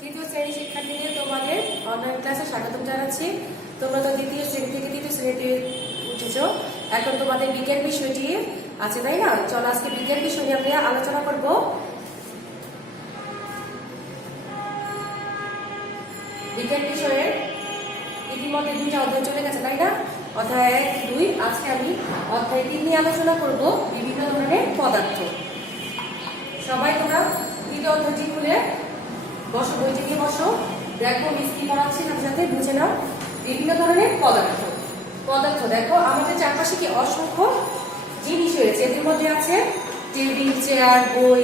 তৃতীয় শ্রেণী শিক্ষার্থীদের তোমাদের অনলাইন ক্লাসে স্বাগতম জানাচ্ছি। তোমরা তো দ্বিতীয় শ্রেণী থেকে তৃতীয় শ্রেণীতে উঠেছ, এখন তোমাদের বিজ্ঞান বিষয়টি আছে, তাই না? চলো আজকে বিজ্ঞান বিষয় নিয়ে আমরা আলোচনা করব। বিজ্ঞান বিষয়ের ইতিমধ্যে 2টা অধ্যায় চলে গেছে, তাই না? অধ্যায় 1, 2। আজকে আমি অধ্যায় 3 নিয়ে আলোচনা করব, বিভিন্ন ধরনের পদার্থ। সবাই তোমরা তৃতীয় অধ্যায়টি খুলে বসো, বইটি নিয়ে বসো, দেখো মিস কি পড়াচ্ছি তার সাথে বুঝে নাও। বিভিন্ন ধরনের পদার্থ পদার্থ দেখো আমাদের চারপাশে কি অসংখ্য জিনিস রয়েছে। এদের মধ্যে আছে টেবিল, চেয়ার, বই,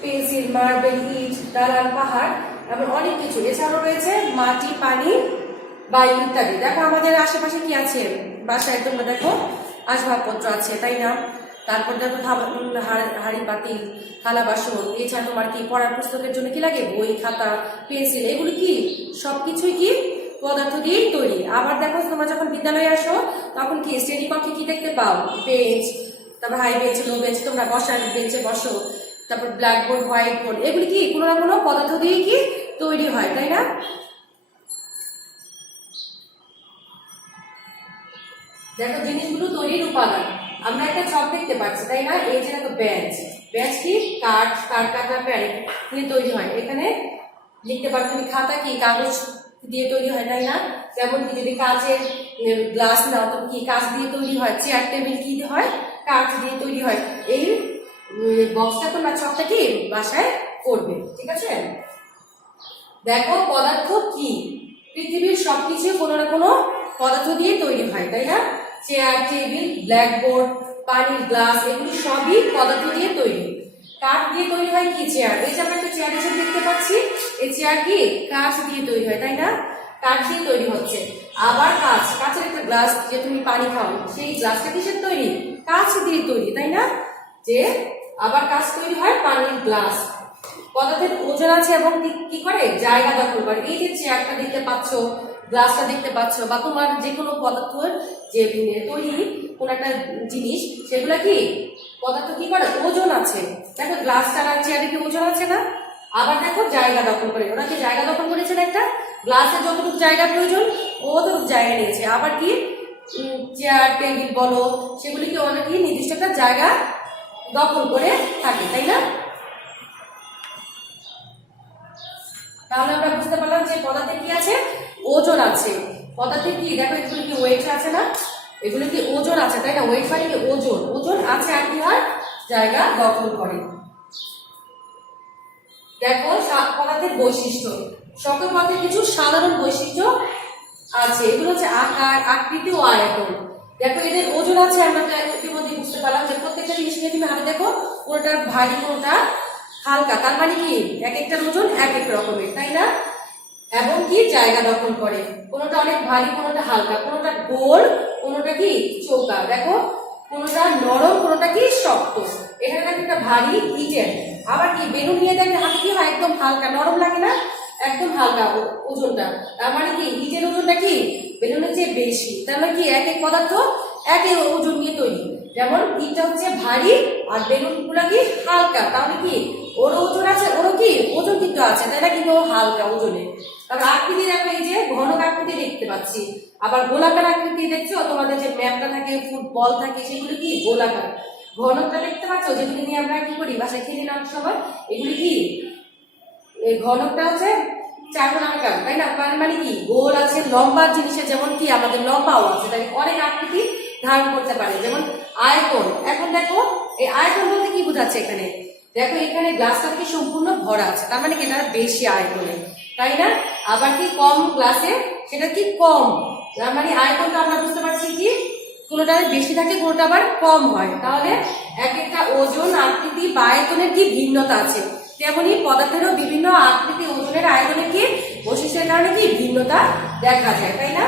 পেন্সিল, মার্বেল, ইট, দালান, পাহাড়, এমন অনেক কিছু। এছাড়াও রয়েছে মাটি, পানি, বায়ু ইত্যাদি। দেখো আমাদের আশেপাশে কি আছে, বাসায় তোমরা দেখো আসবাবপত্র আছে, তাই না? তারপর দেখো হাড়ি পাতিল, থালা বাসন। এছাড়া তোমার কি পড়ার পুস্তকের জন্য কি লাগে, বই, খাতা, পেন্সিল, এগুলি কি সবকিছুই কি পদার্থ দিয়েই তৈরি। আবার দেখো তোমরা যখন বিদ্যালয়ে আসো তখন কি শ্রেণীকক্ষে কি দেখতে পাও, বেঞ্চ, তারপর হাই বেঞ্চ, লো বেঞ্চ, তোমরা বসার বেঞ্চে বসো, তারপর ব্ল্যাকবোর্ড, হোয়াইট বোর্ড, এগুলি কি কোনো না কোনো পদার্থ দিয়ে কি তৈরি হয়, তাই না? দেখো জিনিসগুলো তৈরির উপাদান আমরা একটা ছক দেখতে পাচ্ছি, তাই না? এই যে দেখো বেঞ্চ, বেঞ্চ কি কাঠ কাটা প্যারে তৈরি হয়। এখানে লিখতে পারো তুমি খাতা কি কাগজ দিয়ে তৈরি হয়, তাই না? যেমন কি যদি কাচের গ্লাস নাও তো কি কাঁচ দিয়ে তৈরি হয়। চেয়ার টেবিল কি হয়, কাঠ দিয়ে তৈরি হয়। এই বক্সটা তোমরা ছকটা কি বাসায় করবে, ঠিক আছে? দেখো পদার্থ কি, পৃথিবীর সবকিছু কোনো না কোনো পদার্থ দিয়ে তৈরি হয়, তাই না? চেয়ার, টেবিল, ব্ল্যাকবোর্ড, পানির গ্লাস, এগুলি সবই পদার্থ দিয়ে তৈরি। কাঠ দিয়ে তৈরি হয় কি চেয়ার, এই যে আমরা একটা চেয়ার হিসেবে দেখতে পাচ্ছি, এই চেয়ার কি কাঠ দিয়ে তৈরি হয়, তাই না? কাঠ দিয়ে তৈরি হচ্ছে। আবার কাঁচের একটা গ্লাস যে তুমি পানি খাও, সেই গ্লাসটা কিসের তৈরি, কাঁচ দিয়ে তৈরি, তাই না? যে আবার কাঁচ তৈরি হয় পানির গ্লাস। পদার্থের ওজন আছে এবং কি করে জায়গা দখল করে। এই যে চেয়ারটা দেখতে পাচ্ছ, গ্লাসটা দেখতে পাচ্ছ, বা তোমার যে কোনো পদার্থের যে তৈরি কোন একটা জিনিস, সেগুলা কি পদার্থ কি করে ওজন আছে। দেখো গ্লাসটার আর চেয়ারে কি ওজন আছে না? আবার দেখো জায়গা দখল করে, ওরা কি জায়গা দখল করেছে না? একটা গ্লাসে যতটুকু জায়গা প্রয়োজন অতটুকু জায়গা নিয়েছে। আবার কি চেয়ার টেবিল বলো, সেগুলি কি অনেকই নির্দিষ্ট একটা জায়গা দখল করে থাকে, তাই না? তাহলে আমরা বুঝতে পারলাম যে পদার্থের কি আছে, ওজন আছে। পদার্থের কি দেখো এগুলো কি ওয়েট আছে না, এগুলো কি ওজন আছে, তাই না? ওয়েট মানে কি ওজন, ওজন আছে আর কি হয় জায়গা দখল করে। দেখো পদার্থের বৈশিষ্ট্য, সকল পদার্থের কিছু সাধারণ বৈশিষ্ট্য আছে। এগুলো হচ্ছে আকার, আকৃতি ও আয়তন। দেখো এদের ওজন আছে, আমরা ইতিমধ্যে বুঝতে পারলাম যে প্রত্যেকটা জিনিস নিয়ে তুমি হাতে দেখো, কোনটা ভারী কোনটা হালকা, তার মানে কি এক একটার ওজন এক এক রকমের, তাই না? এবং কি জায়গা দখল করে, কোনোটা অনেক ভারী, কোনোটা হালকা, কোনোটা গোল, কোনোটা কি চৌকা। দেখো কোনোটা নরম, কোনোটা কি শক্ত। এখানে দেখো একটা ভারী ইটের, আবার কি বেলুন নিয়ে দেখলে হাতে কি হয় একদম হালকা, নরম লাগে না, একদম হালকা ওজনটা। তার মানে কি ইটের ওজনটা কি বেলুনের চেয়ে বেশি। তার মানে কি এক এক পদার্থ এক এক ওজন নিয়ে তৈরি। যেমন ইটটা হচ্ছে ভারী আর বেলুন গুলা কি হালকা, তাহলে কি ওর ওজন আছে, ওরও কি ওজন কিন্তু আছে, তাই না? কিন্তু হালকা ওজনে। তারপর আকৃতি দেখো, এই যে ঘনক আকৃতি দেখতে পাচ্ছি, আবার গোলাকার আকৃতি দেখছো। তোমাদের যে ম্যাপটা থাকে, ফুটবল থাকে, সেগুলো কি গোলাকার। ঘনকটা দেখতে পাচ্ছ, যেগুলি নিয়ে আমরা কি করি বাসায় খেলি না সবাই, এগুলি কি এই ঘনকটা হচ্ছে চারকোণাকার, তাই না? মানে কি গোল আছে, লম্বা জিনিসের যেমন কি আমাদের লম্বাও আছে, তাই অনেক আকৃতি ধারণ করতে পারে। যেমন আয়তন, এখন দেখো এই আয়তন বলতে কি বোঝাচ্ছে এখানে, দেখো এখানে গ্লাসটা কি সম্পূর্ণ ভরা আছে, তার মানে কি এটা বেশি আয়তনে, তাই না? আবার কি কম গ্লাসে সেটা কি কম, তার মানে আয়তনটা আমরা বুঝতে পারছি কি কোনোটা বেশি থাকে, কোনোটা আবার কম হয়। তাহলে এক একটা ওজন, আকৃতি বা আয়তনের কি ভিন্নতা আছে, তেমনি পদার্থেরও বিভিন্ন আকৃতি, ওজনের, আয়তনের কি বৈশিষ্ট্যের কারণে কি ভিন্নতা দেখা যায়, তাই না?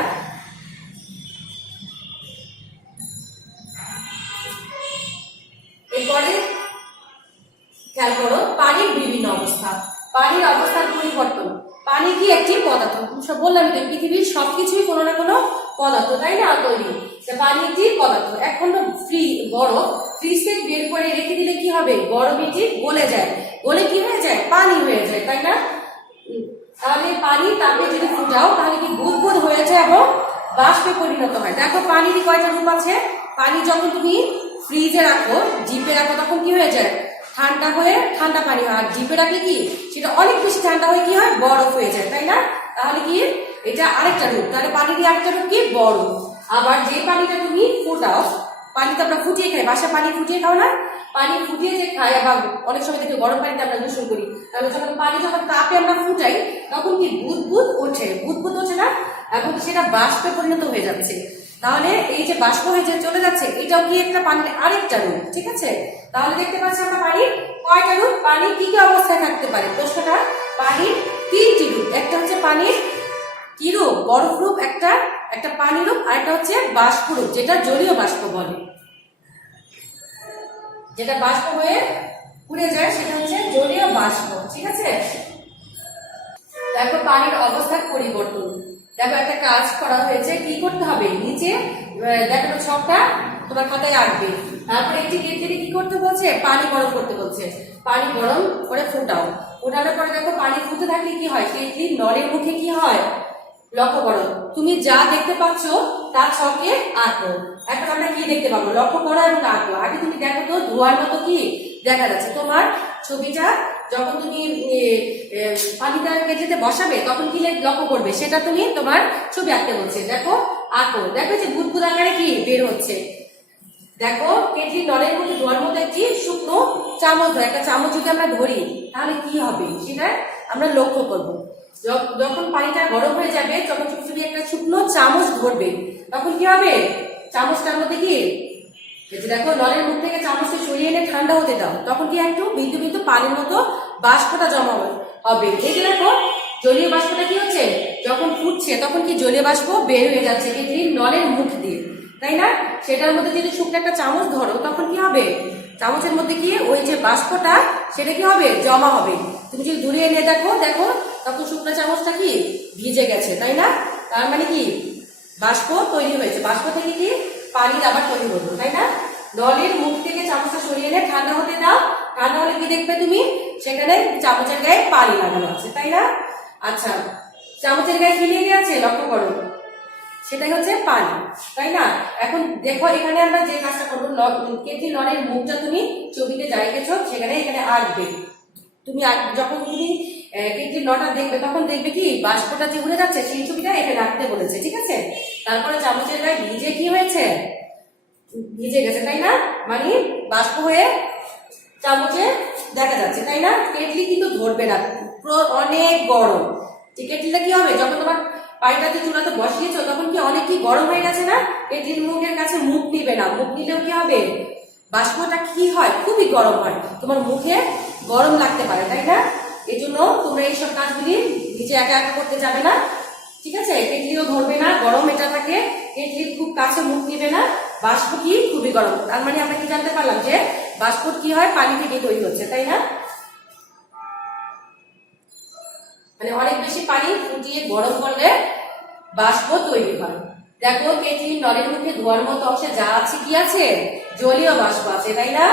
এরপরে খেয়াল করো পানির বিভিন্ন অবস্থা, পানির অবস্থার পরিবর্তন। পানি কি একটি পদার্থ, বললাম তো পৃথিবীর সবকিছুই কোনো না কোনো পদার্থ, তাই না? তৈরি পানি একটি পদার্থ। এখন বরফ ফ্রিজ থেকে বের করে রেখে দিলে কি হবে, বরফ এটি গলে যায়, গলে কি হয়ে যায় পানি হয়ে যায়, তাই না? পানি তাপে যদি ফুটাও তাহলে কি বুদবুদ হয়ে যায় এবং বাষ্পে পরিণত হয়। দেখো পানিরই কয়টা রূপ আছে। পানি যখন তুমি ফ্রিজে রাখো, ডিপে রাখো, তখন কি হয়ে যায়? ঠান্ডা হয়ে ঠান্ডা পানি হয়। আর ডিপে রাখলে কি সেটা অনেক বেশি ঠান্ডা হয়ে কি হয়? বরফ হয়ে যায়, তাই না? তাহলে কি এটা আরেকটা রূপ। তাহলে পানিরই আরেকটা রূপ কি? বরফ। আবার যে পানিটা তুমি ফুটাও, পানি তো আমরা ফুটিয়ে খাই, বাসায় পানি ফুটিয়ে খাও না? পানি ফুটিয়ে যে খাই, আবার অনেক সময় দেখি গরম পানিতে আমরা গোসল করি। তাহলে যখন পানি যখন তাপে আমরা ফুটাই তখন কি বুদবুদ ওঠে, বুদবুদ ওঠে না? এবং সেটা বাষ্পে পরিণত হয়ে যাচ্ছে। তাহলে এই যে বাষ্প হয়ে যে চলে যাচ্ছে, এটাও কি একটা পানির আরেকটা রূপ, ঠিক আছে? তাহলে দেখতে পাচ্ছি আমরা পানির কয়টা রূপ, পানি কি কি অবস্থায় থাকতে পারে। প্রশ্নটা পানির তিনটি রূপ। একটা হচ্ছে পানির কি রূপ? বরফ রূপ, একটা পানি রূপ, আর একটা হচ্ছে বাষ্প রূপ, যেটা জলীয় বাষ্প বলে। যেটা বাষ্প হয়ে উড়ে যায় সেটা হচ্ছে জলীয় বাষ্প, ঠিক আছে? দেখো পানির অবস্থার পরিবর্তন। দেখো একটা কাজ করা হয়েছে, কি করতে হবে? নিচে দেখো ছকটা তোমার খাতায় আঁকবে। তারপরে একটি কেটলি কি করতে বলছে? পানি গরম করতে বলছে। পানি গরম করে ফুটাও। ফুটানোর পরে দেখো পানি ফুটতে থাকলে কি হয়? কেটলির নলের মুখে কি হয়? লক্ষ্য করো, তুমি যা দেখতে পাচ্ছ তার ছকে আঁকো। এখন আমরা কি দেখতে পাবো? লক্ষ্য করো এবং আঁকো। আগে তুমি দেখো তো ধোয়ার মতো কি দেখা যাচ্ছে। তোমার ছবিটা যখন তুমি পানিটা কেটলিতে বসাবে তখন কি লক্ষ্য করবে সেটা তুমি তোমার ছবি আঁকতে বলছে। দেখো আঁকো। দেখো যে বুদবুদ আকারে কি বের হচ্ছে। দেখো কেটলির নলের মধ্যে ধোয়ার মতো একটি শুকনো চামচ, একটা চামচ যদি আমরা ধরি তাহলে কি হবে সেটা আমরা লক্ষ্য করব। যখন পানিটা গরম হয়ে যাবে তখন তুমি একটা শুকনো চামচ ধরবে তখন কি হবে? চামচটার মধ্যে কি দেখো নলের মুখ থেকে চামচটা সরিয়ে এনে ঠান্ডা হতে দাও, তখন কি একটু বিন্দু বিন্দু পানির মতো বাষ্পটা জমা হবে। এই যে দেখো জলীয় বাষ্পটা কি হচ্ছে? যখন ফুটছে তখন কি জলীয় বাষ্প বের হয়ে যাচ্ছে কেটলির নলের মুখ দিয়ে, তাই না? সেটার মধ্যে যদি শুকনো একটা চামচ ধরো তখন কি হবে? চামচের মধ্যে কি ওই যে বাষ্পটা সেটা কি হবে? জমা হবে। তুমি যদি দূরে এনে দেখো তখন শুকনো চামচটা কি ভিজে গেছে, তাই না? তার মানে কি বাষ্প তৈরি হয়েছে। বাষ্প থেকে কি পানির আবার তৈরি হলো, তাই না? নলের মুখ থেকে চামচটা সরিয়ে এনে ঠান্ডা হতে দাও। ঠান্ডা হলে কি দেখবে তুমি? সেখানে চামচের গায়ে পানি লাগানো আছে, তাই না? আচ্ছা, চামচের গায়ে কি লেগে আছে লক্ষ্য করো, সেটাই হচ্ছে পানি, তাই না? এখন দেখো এখানে আমরা যে কাজটা করবো, কেটলি নলের মুখটা তুমি ছবিতে যা এঁকেছো সেখানে এখানে আঁকবে। তুমি যখন তুমি কেটলির নটা দেখবে তখন দেখবে কি বাষ্পটা যে উড়ে যাচ্ছে সেই ছবিটা এখানে আঁকতে বলেছে, ঠিক আছে? তারপরে চামচের গায়ে ভিজে কি হয়েছে? ভিজে গেছে, তাই না? মানে বাষ্প হয়ে চামচে দেখা যাচ্ছে, তাই না? কেটলি কিন্তু ধরবে না, অনেক গরম। কেটলিটা কি হবে? যখন তোমার পানিটাতে চুলাতে বসিয়েছো তখন কি অনেক কি গরম হয়ে গেছে না? কেটলির মুখের কাছে মুখ নিবে না। মুখ নিলেও কি হবে? বাষ্পটা কি হয়? খুবই গরম হয়, তোমার মুখে গরম লাগতে পারে, তাই না? এই জন্য তোমরা এইসব কাজগুলি নিজে একা একা করতে যাবে না, ঠিক আছে? কেটলিও ধরবে না, গরম এটা থাকে। কেটলির খুব কাছে মুখ নিবে না, বাষ্প কি খুবই গরম। তার মানে আমরা কি জানতে পারলাম যে বাষ্প কি হয়? পানি থেকে তৈরি হচ্ছে, তাই না? মানে অনেক বেশি পানি ফুটিয়ে গরম করলে বাষ্প তৈরি হয়। দেখো কেটলির নলের মুখে ধোয়ার মতো অংশে যা আছে কি আছে? জলীয় বাষ্প আছে, তাই না?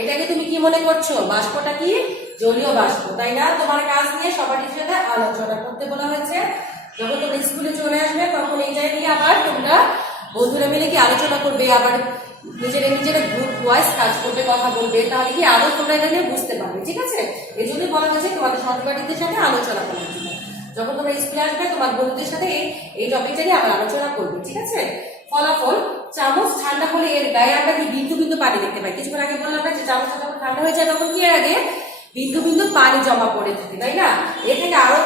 এটাকে তুমি কি মনে করছো? বাষ্পটা কি জলীয় বাষ্প, তাই না? তোমার কাজ নিয়ে সবার সাথে আলোচনা করতে বলা হয়েছে। যখন তোমরা স্কুলে চলে আসবে তখন এই জায়গায় নিয়ে আবার তোমরা বন্ধুরা মিলে কি আলোচনা করবে, আবার নিজেরা গ্রুপ ওয়াইজ কাজ করবে, কথা বলবে, তাহলে কি আরো তোমরা এটা নিয়ে বুঝতে পারবে, ঠিক আছে? এই জন্যই বলা হয়েছে তোমাদের সহপাঠীদের সাথে আলোচনা করার জন্য। যখন তোমরা স্কুলে আসবে তোমার বন্ধুদের সাথে এই টপিকটা নিয়ে আবার আলোচনা করবে, ঠিক আছে? ফলাফল, চামচ ঠান্ডা হলে এর গায়ে আমরা কি বিন্দু বিন্দু পানি দেখতে পাই। কিছুক্ষণ আগে বললাম না যে চামচটা যখন ঠান্ডা হয়ে যায় তখন কি এর আগে বিন্দু বিন্দু পানি জমা পড়ে থাকে, তাই না? এর থেকে আরো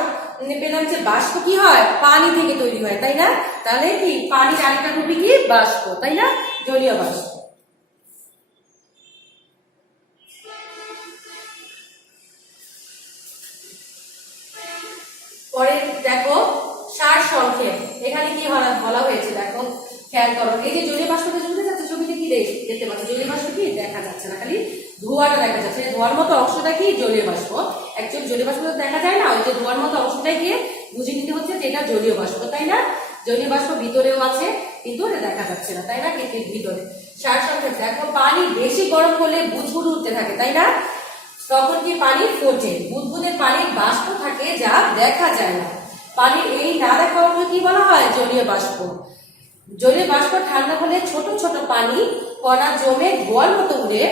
পেলাম যে বাষ্প কি হয়? পানি থেকে তৈরি হয়, তাই না? তাহলে কি পানির আরেকটা রূপই কি? বাষ্প, তাই না? জলীয় বাষ্প। পরে দেখো সার সংক্ষেপ, এখানে কি বলা হয়েছে দেখো, খেয়াল করো। এই যে জলীয় বাষ্পটা চলতে যাচ্ছে ছবিতে কি দেখতে পাচ্ছ? জলীয় বাষ্প কি দেখা যাচ্ছে না, খালি ধোঁয়াটা দেখা যাচ্ছে। ধোঁয়ার মতো অংশটা কি? জলীয় বাষ্প। অ্যাকচুয়ালি জলীয় বাষ্প দেখা যায় না, ওই যে ধোঁয়ার মতো অংশটাই গিয়ে বুঝে নিতে হচ্ছে যে এটা জলীয় বাষ্প, তাই না? জলীয় বাষ্প ভিতরেও আছে কিন্তু এটা দেখা যাচ্ছে না, তাই না? কেটলির ভিতরে। সার সংক্ষেপ, দেখো পানি বেশি গরম হলে বুদবুদ উঠতে থাকে, তাই না? তখন কি পানি ফোটে, বুদবুদের পানির বাষ্প থাকে যা দেখা যায় না। পানির এই না দেখা অংশকে কি বলা হয়? জলীয় বাষ্প। জলীয় বাষ্প ঠান্ডা হলে ছোট ছোট পানি কণা জমে ধোঁয়ার মতো উড়ে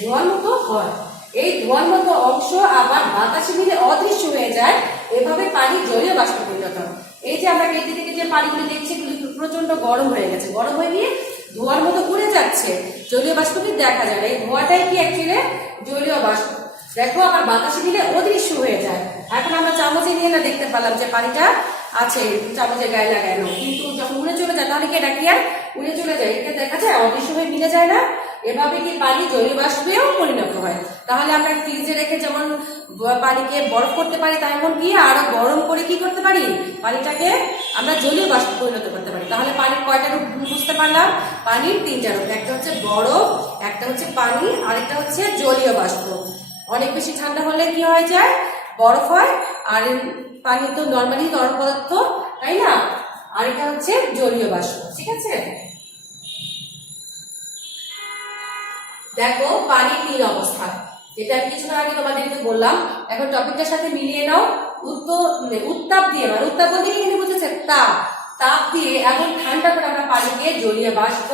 ধোঁয়ার মতো হয়। এই ধোঁয়ার মতো অংশ আবার বাতাসে মিলে অদৃশ্য হয়ে যায়। এভাবে পানি জলীয় বাষ্পে পরিণত হয়। এই যে আমরা কেটে থেকে যে পানিগুলো দেখছি এগুলো প্রচন্ড গরম হয়ে গেছে, গরম হয়ে গিয়ে ধোঁয়ার মতো উড়ে যাচ্ছে, জলীয় বাষ্প কিন্তু দেখা যায় না। এই ধোঁয়াটাই কি অ্যাকচুয়ালি জলীয় বাষ্প। দেখো আবার বাতাসে মিলে অদৃশ্য হয়ে যায়। এখন আমরা চামচে নিয়ে না দেখতে পেলাম যে পানিটা আছে চামচের গায়ে লাগানো, কিন্তু যখন উড়ে চলে যায় তাহলে কি এটা কি আর উড়ে চলে যায়? এটা দেখা যায় অদৃশ্য হয়ে মিলে যায় না? এভাবে কি পানি জলীয় বাষ্পেও পরিণত হয়। তাহলে আমরা ফ্রিজে রেখে যেমন পানিকে বরফ করতে পারি, তেমন কি আরো গরম করে কি করতে পারি? পানিটাকে আমরা জলীয় বাষ্প পরিণত করতে পারি। তাহলে পানির কয়টা রূপ বুঝতে পারলাম? পানির তিনটা রূপ, একটা হচ্ছে বরফ, একটা হচ্ছে পানি, আরেকটা হচ্ছে জলীয় বাষ্প। অনেক বেশি ঠান্ডা হলে কি হয়ে যায়? বরফ হয়। আর পানি তো নর্মালি তরল পদার্থ, তাই না? আর এটা হচ্ছে জলীয় বাষ্প। ঠিক আছে, দেখো পানির তিন অবস্থা, যেটা আমি কিছুক্ষণ আগে তোমাদেরকে বললাম। এখন টপিকটার সাথে মিলিয়ে নাও। উত্তাপ দিয়ে, মানে উত্তাপ বলতে কি এখানে বুঝেছে? তাপ। তাপ দিয়ে এবং ঠান্ডা করে আমরা পানিকে জলীয় বাষ্প,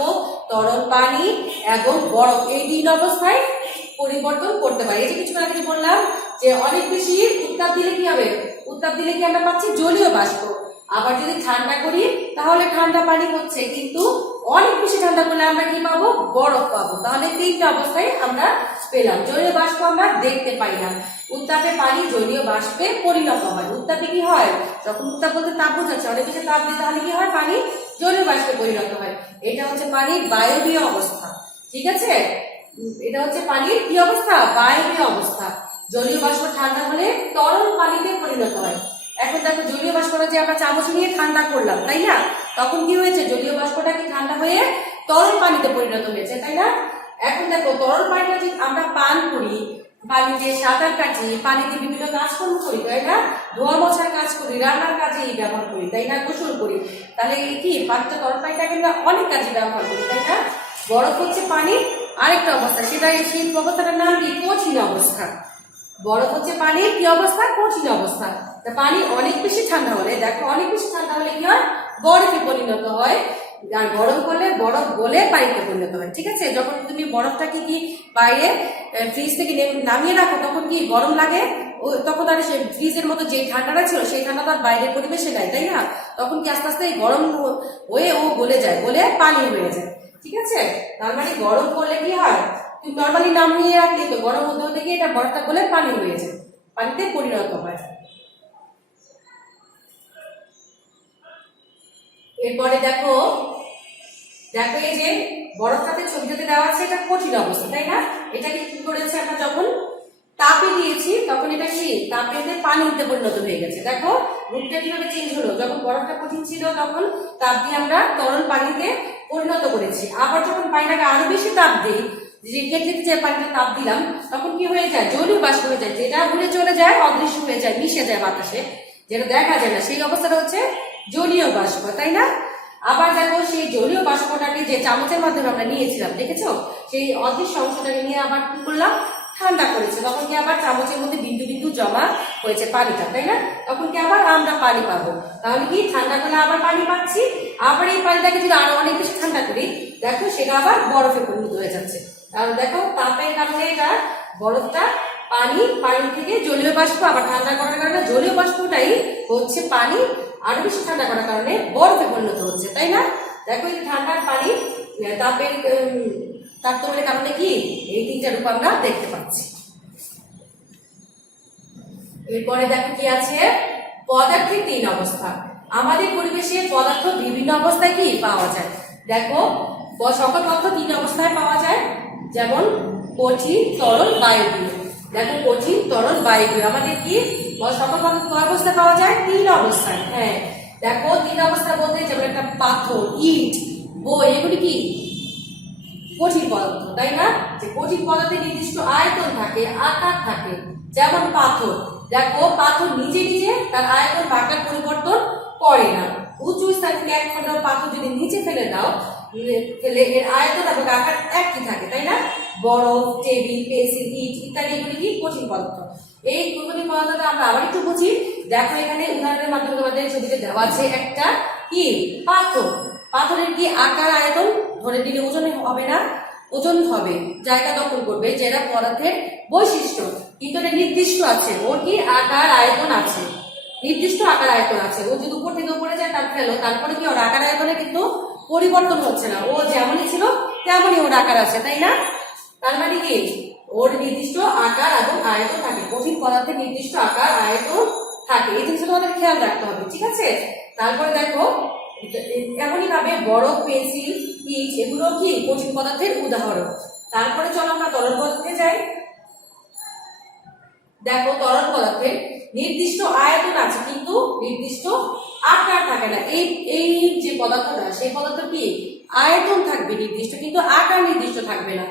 তরল পানি এবং বরফ এই তিন অবস্থায় পরিবর্তন করতে পারি। এই যে কিছুক্ষণ আগে বললাম যে অনেক বেশি উত্তাপ দিলে কি হবে? উত্তাপ দিলে কি আমরা পাচ্ছি? জলীয় বাষ্প। আবার যদি ঠান্ডা করি তাহলে ঠান্ডা পানি হচ্ছে, কিন্তু অনেক বেশি ঠান্ডা করলে আমরা কি পাবো? বরফ পাবো। তাহলে তিনটা অবস্থায় আমরা পেলাম। জলীয় বাষ্প আমরা দেখতে পাই না। উত্তাপে পানি জলীয় বাষ্পে পরিণত হয়। উত্তাপে কি হয়? যখন উত্তাপ বলতে তাপ বোঝাচ্ছে, অনেক বেশি তাপ দিয়ে তাহলে কি হয়? পানি জলীয় বাষ্পে পরিণত হয়। এটা হচ্ছে পানির বায়বীয় অবস্থা। ঠিক আছে, এটা হচ্ছে পানির কি অবস্থা? বায়বীয় অবস্থা। জলীয় বাষ্প ঠান্ডা হলে তরল পানিতে পরিণত হয়। এখন দেখো জলীয় বাষ্পটা যে আমরা চামচ নিয়ে ঠান্ডা করলাম, তাই না? তখন কি হয়েছে? জলীয় বাষ্পটা কি ঠান্ডা হয়ে তরল পানিতে পরিণত হয়েছে, তাই না? এখন দেখো তরল পানিটা যে আমরা পান করি, পানিতে সাঁতার কাটি, পানিতে বিভিন্ন কাজকর্ম করি, তাই না? ধোয়া মোছার কাজ করি, রান্নার কাজে ব্যবহার করি, তাই না? গোসল করি। তাহলে কি পানিটা, তরল পানিটাকে আমরা অনেক কাজে ব্যবহার করি, তাই না? বরফ হচ্ছে পানির আরেকটা অবস্থা, সেটা সেই অবস্থাটার নাম কি? কঠিন অবস্থা। বরফ হচ্ছে পানির কি অবস্থা? কঠিন অবস্থা। পানি অনেক বেশি ঠান্ডা হলে, দেখো অনেক বেশি ঠান্ডা হলে কি হয়? বরফে পরিণত হয়। আর গরম করলে বরফ গলে পানিতে পরিণত হয়। ঠিক আছে, যখন তুমি বরফটাকে কি বাইরে ফ্রিজ থেকে নামিয়ে রাখো তখন কি গরম লাগে? তখন আর সেই ফ্রিজের মতো যে ঠান্ডাটা ছিল সেই ঠান্ডাটা বাইরের পরিবেশে নেয়, তাই না? তখন কি আস্তে আস্তে গরম হয়ে ও গলে যায়, গলে পানি হয়ে যায়। ঠিক আছে, তার মানে গরম করলে কি হয়? তুমি নর্মালি নামিয়ে রাখলে তো গরম হতে হতে গিয়ে এটা বরফটা গলে পানি হয়ে যায়, পানিতে পরিণত হয়। এরপরে দেখো দেখো এই যে বরফটাতে ছবিটাতে দেওয়া আছে, এটা কঠিন অবস্থা, তাই না? এটাকে কি করেছে? আমরা যখন তাপে দিয়েছি তখন এটা কি তাপেতে পানিতে পরিণত হয়ে গেছে। দেখো রূপটা কিভাবে চেঞ্জ হলো। যখন বরফটা কঠিন ছিল তখন তাপ দিয়ে আমরা তরল পানিতে পরিণত করেছি। আবার যখন পানিটাকে আরো বেশি তাপ দিই, যে কেটলিতে যে পানিটা তাপ দিলাম, তখন কি হয়ে যায়? জলীয় বাষ্প হয়ে যায়, যেটা উড়ে চলে যায়, অদৃশ্য হয়ে যায়, মিশে যায় বাতাসে, যেটা দেখা যায় না। সেই অবস্থাটা হচ্ছে জলীয় বাষ্প, তাই না? আবার দেখো সেই জলীয় বাষ্পটাকে যে চামচের মাধ্যমে আমরা নিয়েছিলাম, দেখেছো? সেই অদৃশ্য অংশটাকে নিয়ে আবার কি করলাম? ঠান্ডা করেছে। তখন কি আবার চামচের মধ্যে বিন্দু বিন্দু জমা হয়েছে পানিটা, তাই না? তখন কি আবার আমরা পানি পাবো। তাহলে কি ঠান্ডা করলে আবার পানি পাচ্ছি। আবার এই পানিটাকে যদি আরো অনেক বেশি ঠান্ডা করি, দেখো সেটা আবার বরফে পরিণত হয়ে যাচ্ছে। তাহলে দেখো তাপের কারণে এটা বরফটা পানি থেকে জলীয় বাষ্প, আবার ঠান্ডা করার কারণে জলীয় বাষ্পটাই হচ্ছে পানি আরো বেশি ঠান্ডা করার কারণে বরফে পরিণত হচ্ছে, তাই না? দেখো এই ঠান্ডার পানি তাপের তাপতরলের কারণে কি এই তিনটা রূপ আমরা দেখতে পাচ্ছি। এরপরে দেখো কি আছে? পদার্থের তিন অবস্থা। আমাদের পরিবেশে পদার্থ বিভিন্ন অবস্থায় কি পাওয়া যায়। দেখো সকল পদার্থ তিন অবস্থায় পাওয়া যায়, যেমন কঠিন, তরল, বায়বীয়। দেখো কঠিন, তরল, বায়বীয় আমাদের কি সকল পদার্থ কয় অবস্থায় পাওয়া যায়? তিন অবস্থায়। হ্যাঁ, দেখো তিন অবস্থা বলতে যেমন একটা পাথর, ইট, বই, এগুলি কি কঠিন পদার্থ, তাই না? যে কঠিন পদার্থের নির্দিষ্ট আয়তন থাকে, আকার থাকে। যেমন পাথর, দেখো পাথর নিজে নিজে তার আয়তন আকার পরিবর্তন করে না। উঁচু স্থান থেকে এক খন্ড পাথর যদি নিচে ফেলে দাও, ফেলে এর আয়তন এবং আকার একই থাকে, তাই না? বরফ, টেবিল, পেন্সিল, ইট ইত্যাদি এগুলি কি কঠিন পদার্থ। এই কঠিন পদার্থটা আমরা আবার একটু বুঝি। দেখো এখানে উদাহরণের মাধ্যমে তোমাদের ছবিতে দেওয়া আছে একটা কি পাথর। পাথরের কি আকার আয়তন ধরে নিলে ওজন হবে না? ওজন হবে, জায়গা দখল করবে, যেটা পদার্থের বৈশিষ্ট্য, কিন্তু এটা নির্দিষ্ট আছে, ওর কি আকার আয়তন আছে, নির্দিষ্ট আকার আয়তন আছে। ও যদি উপর থেকে উপরে যায় তার ফেলো, তারপরে কি ওর আকার আয়তনে কিন্তু পরিবর্তন হচ্ছে না, ও যেমনই ছিল তেমনই ওর আকার আছে, তাই না? তার মানে কি ওর নির্দিষ্ট আকার এবং আয়তন থাকে, কঠিন পদার্থের নির্দিষ্ট আকার আয়তন থাকে, এই জিনিসটা তোমাদের খেয়াল রাখতে হবে, ঠিক আছে? তারপরে দেখো এমনই ভাবে বরফ, পেন্সিল, ইট এগুলো কি কঠিন পদার্থের উদাহরণ। তারপরে চলো আমরা তরল পদার্থে যাই। দেখো তরল পদার্থের নির্দিষ্ট আয়তন আছে কিন্তু নির্দিষ্ট আকার থাকে না। এই এই যে পদার্থটা, সেই পদার্থ কি আয়তন থাকবে নির্দিষ্ট, কিন্তু আকার নির্দিষ্ট থাকবে না।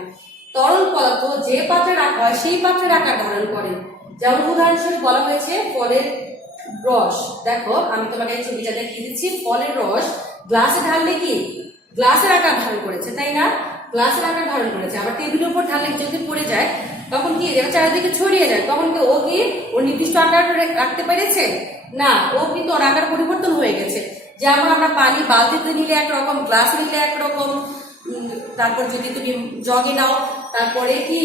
তরল পদার্থ যে পাত্রে রাখা হয় সেই পাত্রের আকার ধারণ করে। যেমন উদাহরণস্বরূপ বলা হয়েছে ফলের রস। দেখো আমি তোমাকে এই ছবিটা দেখিয়ে দিচ্ছি। ফলের রস গ্লাসে ঢাললে কি গ্লাসের আকার ধারণ করেছে, তাই না? গ্লাসের আকার ধারণ করেছে। আবার টেবিলের উপর ঢাললে যদি পড়ে যায় তখন কি এটা চারিদিকে ছড়িয়ে যায়, তখন কি ও কি ওর নির্দিষ্ট আকার রাখতে পেরেছে না, ও কিন্তু ওর আকার পরিবর্তন হয়ে গেছে। যেমন আমরা পানি বালতিতে নিলে একরকম, গ্লাসে নিলে একরকম, তারপর যদি তুমি জগে নাও তারপরে কি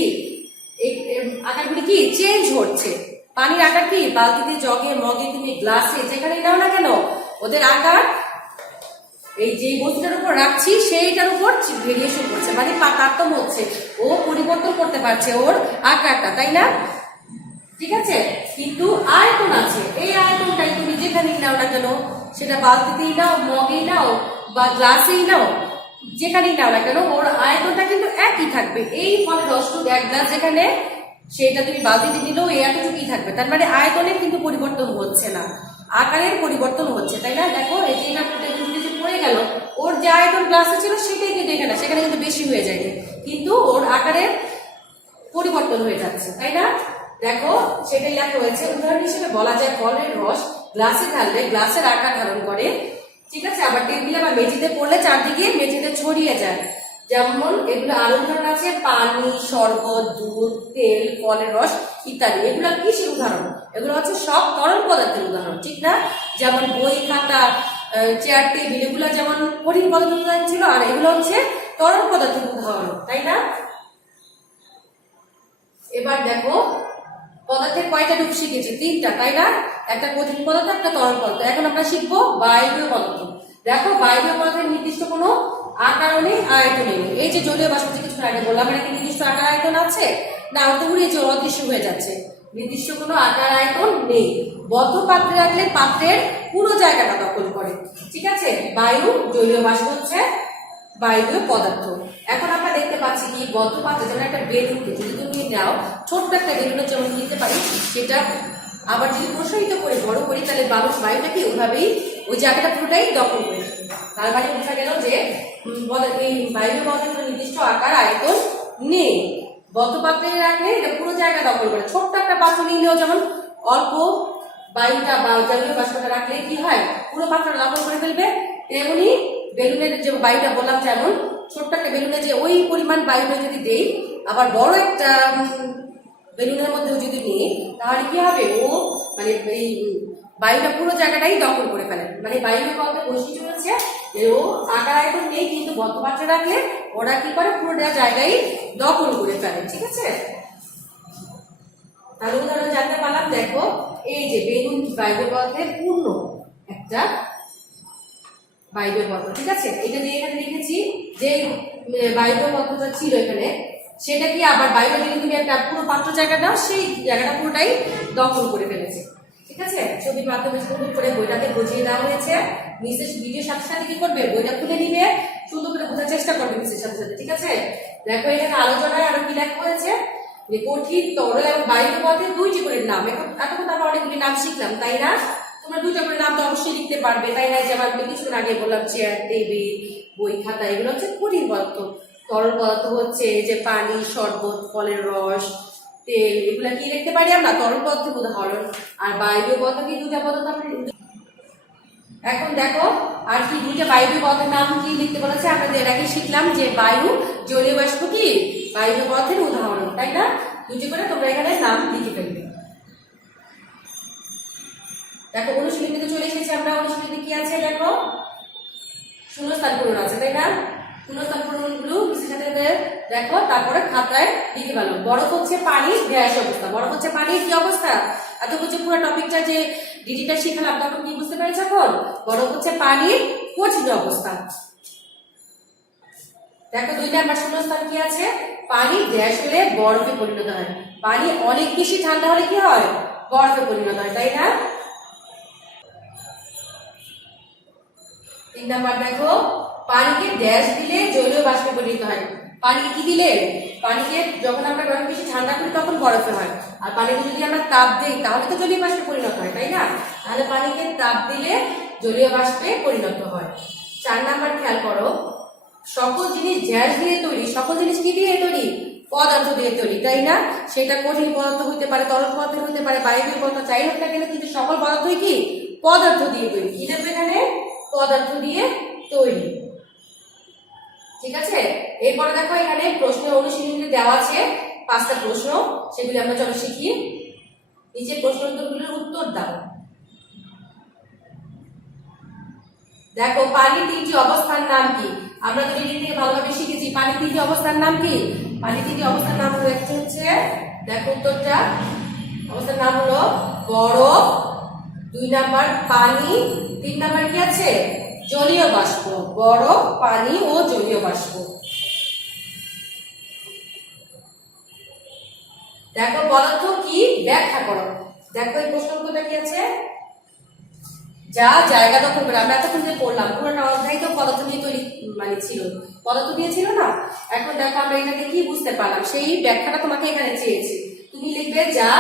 আকারগুলি কি চেঞ্জ হচ্ছে। পানির আকার কি বালতিতে, জগে, মগে, তুমি গ্লাসে যেখানে নাও না কেন, ওদের আকার এই যে বস্তুটার উপর রাখছি সেইটার উপর ভেরিয়েশন করছে, মানে তারতম্য হচ্ছে, ও পরিবর্তন করতে পারছে ওর আকারটা, তাই না? ঠিক আছে, কিন্তু আয়তন আছে। এই আয়তনটাই তুমি যেখানেই নাও না কেন, সেটা বালতিতেই নাও, মগেই নাও বা গ্লাসেই নাও, যেখানেই নাও না কেন, ওর আয়তনটা কিন্তু একই থাকবে। এই ফলের রসটুক এক গ্লাস যেখানে, সেটা তুমি বালতিতে নিলেও এই এতটুকুই থাকবে। তার মানে আয়তনের কিন্তু পরিবর্তন হচ্ছে না, আকারের পরিবর্তন হচ্ছে, তাই না? দেখো এই যে পড়ে গেল, ওর যে আয়তন গ্লাসে ছিল সেটাই কিন্তু এখানে, সেখানে কিন্তু বেশি হয়ে যায়নি, কিন্তু ওর আকারের পরিবর্তন হয়ে যাচ্ছে, তাই না? দেখো সেটাই লেখা হয়েছে। উদাহরণ হিসেবে বলা যায় ফলের রস গ্লাসে ঢাললে গ্লাসের আকার ধারণ করে, ঠিক আছে? আবার টেবিলে বা মেঝেতে পড়লে চারদিকে মেঝেতে ছড়িয়ে যায়। যেমন এগুলো আরো উদাহরণ আছে, পানি, শরবত, দুধ, তেল, ফলের রস ইত্যাদি। এগুলো কিসের উদাহরণ? এগুলো হচ্ছে সব তরল পদার্থের উদাহরণ, ঠিক না? যেমন বই, খাতা, চেয়ার, টেবিল এগুলো যেমন কঠিন পদার্থের উদাহরণ ছিল, আর এগুলো হচ্ছে তরল পদার্থের উদাহরণ, তাই না? এবার দেখো পদার্থের কয়টা রূপ শিখেছি? তিনটা, তাই না? একটা কঠিন পদার্থ, একটা তরল পদার্থ। এখন আমরা শিখবো বায়বীয় পদার্থ। দেখো বায়বীয় পদার্থের নির্দিষ্ট কোনো আকার নেই, আয়তন নেই। এই যে জলীয় বাষ্প যে কিছু আগে বললাম, এটা কি নির্দিষ্ট আকার আয়তন আছে না? ওটা উড়ে যে অদৃশ্য হয়ে যাচ্ছে, নির্দিষ্ট কোনো আকার আয়তন নেই। বদ্ধ পাত্রে রাখলে পাত্রের পুরো জায়গাটা দখল করে, ঠিক আছে? বায়ু, জলীয় বাষ্প হচ্ছে বায়বীয় পদার্থ। এখন আমরা দেখতে পাচ্ছি কি বদ্ধ পাত্রে, যেমন একটা বেলুনকে যদি তুমি নাও, ছোট্ট একটা বেলুনের যেমন নিতে পারি, সেটা আবার যদি প্রসারিত করে বড় করি, তাহলে বায়ুটা কি ওইভাবেই ওই জায়গাটা পুরোটাই দখল করে থাকে। তার মানে বোঝা গেল যে এই বায়বীয় পদার্থের নির্দিষ্ট আকার আয়তন নেই। বদ্ধ পাত্রে রাখলে এটা পুরো জায়গা দখল করে। ছোট্ট একটা পাত্র নিলেও যেমন অল্প বায়ুটা বা জলীয় বাষ্পটা রাখলে কি হয়, পুরো পাত্রটা দখল করে ফেলবে। তেমনি বেলুনের যে বায়ুটা বললাম, যেমন ছোট্ট একটা বেলুনে যে ওই পরিমাণ বায়ুটা যদি দেই, আবার বড় একটা বেলুনের মধ্যেও যদি নিই, তাহলে কি হবে, ও মানে এই বায়ুটা পুরো জায়গাটাই দখল করে ফেলে। মানে বায়ুর মধ্যে বৈশিষ্ট্য হচ্ছে ও আকার আয়তন নেই, কিন্তু বদ্ধ পাত্রে রাখলে ওরা কি করে পুরোটা জায়গায় দখল করে ফেলে, ঠিক আছে? তাহলে উদাহরণ জানতে পারলাম। দেখো এই যে বেলুন বায়বীয় পদার্থের পূর্ণ একটা বায়বীয় পদার্থ, ঠিক আছে? এটা দিয়ে এখানে লিখেছি যে বায়বীয় পদার্থটা ছিল এখানে, সেটা কি আবার বায়ুটা যদি তুমি একটা পুরো পাত্র জায়গা দাও, সেই জায়গাটা পুরোটাই দখল করে ফেলেছে, ঠিক আছে? ছবির মাধ্যমে সুন্দর করে বইটাতে বুঝিয়ে দেওয়া হয়েছে। মিসেস ভিডিওর সাথে সাথে কি করবে, বইটা খুলে নিবে, সুন্দর করে বোঝার চেষ্টা করবে মিসের সাথে সাথে, ঠিক আছে? দেখো এখানে আলোচনায় আরো কি লেখা হয়েছে, যে কঠিন, তরল এবং বায়বীয় পদার্থের দুইটি করে নাম। এখন আমরা অনেকগুলি নাম শিখলাম, তাই না? তোমরা দুইটা করে নাম তো অবশ্যই লিখতে পারবে, তাই না? যেমন আমি কিছুক্ষণ আগে বললাম চেয়ার, টেবিল, বই, খাতা, এগুলো হচ্ছে কঠিন পদার্থ। তরল পদার্থ হচ্ছে যে পানি, শরবত, ফলের রস, তেল, এগুলা কি লিখতে পারি আমরা? তরল পদার্থের উদাহরণ। আর বায়বীয় পদার্থ কি দুটা পদার্থ আমরা। এখন দেখো আর কি দুইটা বায়বীয় পদার্থের নাম কি লিখতে বলেছে। আমরা এর আগে শিখলাম যে বায়ু, জলীয় বাষ্প কি বায়বীয় পদার্থের উদাহরণ, তাই না? দুটি করে তোমরা এখানে নাম লিখে ফেলবে। দেখো অনুশীলনীতে চলে এসেছি আমরা। অনুশীলনী কি আছে দেখো, শূন্যস্থান পূরণ আছে, তাই না? শূন্যস্থান পূরণগুলো মিষ্টির সাথে দেখো, তারপরে খাতায় লিখে ফেলো। বরফ হচ্ছে পানির গ্যাস অবস্থা। বরফ হচ্ছে পানির কি অবস্থা? এত হচ্ছে পুরো টপিকটা যে ডিজিটাল শিখালাম তখন কি বুঝতে পেরেছ এখন? বরফ হচ্ছে পানির কঠিন অবস্থা। দেখো 2 নাম্বার শূন্যস্থান কি আছে, পানি গ্যাস হলে বরফে পরিণত হয়। পানি অনেক বেশি ঠান্ডা হলে কি হয়? বরফে পরিণত হয়, তাই না? 3 নাম্বার দেখো, পানিকে গ্যাস দিলে জলীয় বাষ্পে পরিণত হয়। পানি কি দিলে? পানিকে যখন আমরা অনেক বেশি ঠান্ডা করি তখন বরফে হয়, আর পানিকে যদি আমরা তাপ দিই তাহলে তো জলীয় বাষ্পে পরিণত হয়, তাই না? তাহলে পানিকে তাপ দিলে জলীয় বাষ্পে পরিণত হয়। 4 নাম্বার খেয়াল করো, সকল জিনিস গ্যাস দিয়ে তৈরি। সকল জিনিস কি দিয়ে তৈরি? পদার্থ দিয়ে তৈরি, তাই না? সেটা কঠিন পদার্থ হইতে পারে, তরল পদার্থ হইতে পারে, বায়বীয় পদার্থ, যাই হোক না কেন, কিন্তু সকল পদার্থই কি পদার্থ দিয়ে তৈরি। কি দেখবে এখানে? পদার্থ দিয়ে তৈরি। ঠিক আছে, এরপরে দেখো এখানে প্রশ্ন অনুশীলনী দেওয়া আছে 5টা প্রশ্ন, সেগুলি আমরা চলো শিখি। নিচে প্রশ্ন উত্তরগুলোর উত্তর দাও। দেখো পানির 3টি অবস্থার নাম কি? আমরা যদি এদিক থেকে ভালোভাবে শিখেছি পানির 3টি অবস্থার নাম কি? পানির 3টি অবস্থার নাম হলো, একটা হচ্ছে দেখো উত্তরটা, অবস্থার নাম হলো বরফ, 2 নাম্বার পানি, 3 নাম্বার কি আছে? জলীয় বাষ্প। বরফ, পানি ও জলীয় বাষ্প। দেখো পদার্থ কি ব্যাখ্যা করো। দেখো এই প্রশ্নটা কি আছে, যা জায়গা দখল করে। আমরা এতক্ষণ যে পড়লাম পুরোটা অধ্যায় তো পদার্থ নিয়ে তৈরি মানে ছিল, পদার্থ দিয়ে ছিল না। এখন দেখো আমরা এটাকে কি বুঝতে পারলাম, সেই ব্যাখ্যাটা তোমাকে এখানে চেয়েছি। তুমি লিখবে যা